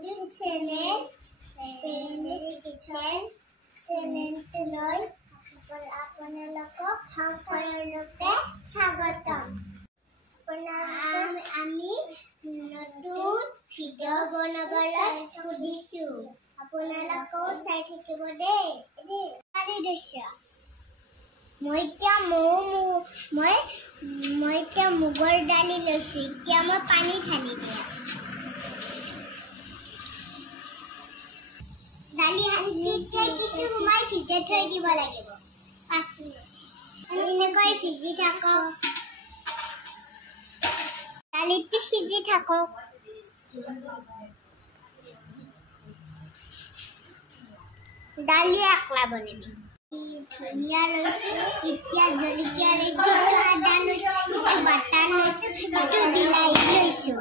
YouTube channel Family Kitchen channel to loi আপোনালোকক সকলোকে স্বাগতম আমি নতুন ভিডিও বনাবলৈ খুদিছো আপোনালোকক চাই থাকিব দেই আজি দৃশ্য মই মুগৰ দালি লৈছো এতিয়া মই পানী ঢালি দিয়া দালি হাঁচিতে কিছু সময় ভিজে থৈ দিব লাগিব 5 মিনিট এনেকৈ ভিজি থাকক দালিটো সিজি থাকক দালি আকলা বনাবি ধনিয়া লৈছো এতিয়া জলকীয়া লৈছো আদা লৈছো ইটো বাটাৰ লৈছো ইটো বিলাহী লৈছো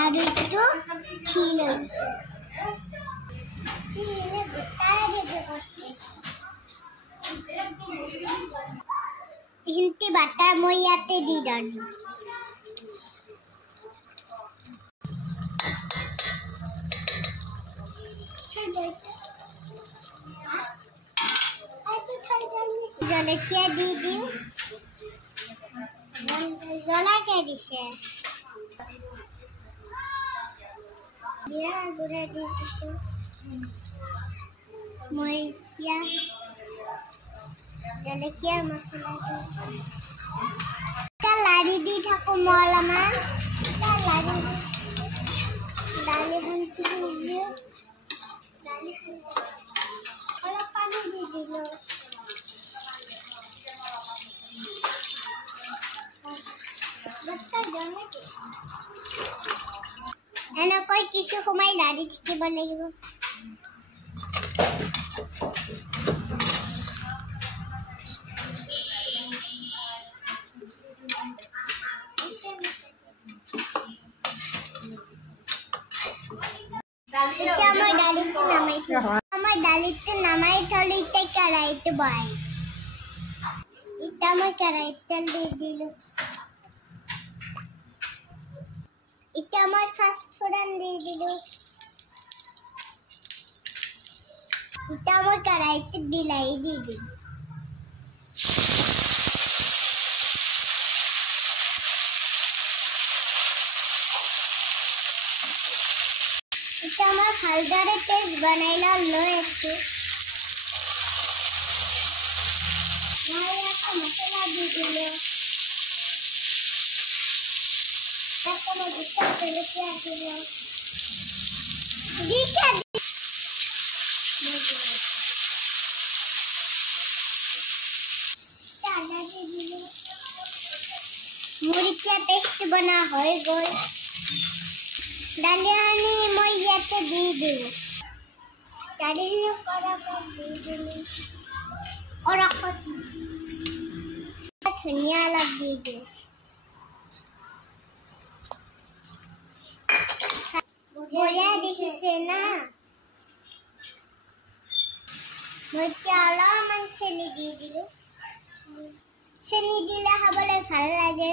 আৰু ইটো ঘি লৈছো ইনে গোটাই দিব কৈছো হিন্তি বাটাৰ মই ইয়াতে দি দিম জলকীয়া দি দিম জলকীয়া দিছে জিৰা গুড়া দি দিছো মই এতিয়া জলকীয়া মছলা দি লাৰি দি থাকো মই অলপমান দালিখন সিজি অলপ পানী দি দিলো এনেকৈ কিছু সময় লাৰি থাকিব লাগিব এতিয়া মই দালিটো নামাই থলো এতিয়া কেৰাহীটো বহাই এতিয়া মই কেৰাহীত তেল দি দিলো এতিয়া মই ফাৰ্ষ্ট ফোৰণ দি দিলো এতিয়া মই কেৰাহীত বিলাহী দি দিম এতিয়া মই ভালদৰে পেষ্ট বনাই লৈ আছো মই এটা মছলা দি দিলো এটা মই দুটা জলকীয়া দিলো মোৰ এতিয়া পেষ্ট বনা হৈ গ'ল দালিখিনি মই ইয়াতে দি দিওঁ দালিখিনি কৰাকত দি দিলোঁ কৰাকত ধনিয়া অলপ দি দিওঁ বঢ়িয়া দেখিছে না মই এতিয়া অলপমান চেনি দি দিলোঁ চেনি দিলে খাবলৈ ভাল লাগে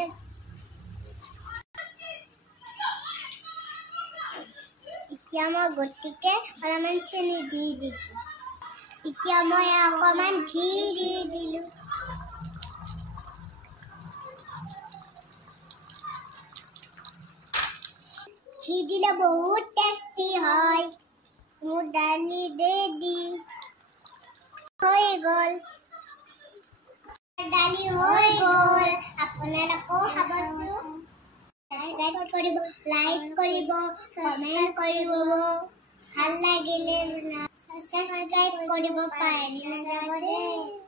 এতিয়া মই গতিকে অলপমান চেনি দি দিছোঁ এতিয়া মই অকণমান ঘি দি দিলোঁ ঘি দিলে বহুত টেষ্টি হয় মোৰ দালি ৰেডি হৈ গ'ল দালি হৈ গ'ল আপোনালোকেও খাবচোন সাবস্ক্ৰাইব কৰিব লাইক কৰিব কমেন্ট কৰিব ভাল লাগিলে সাবস্ক্ৰাইব কৰিব পাহৰি নাযাব দেই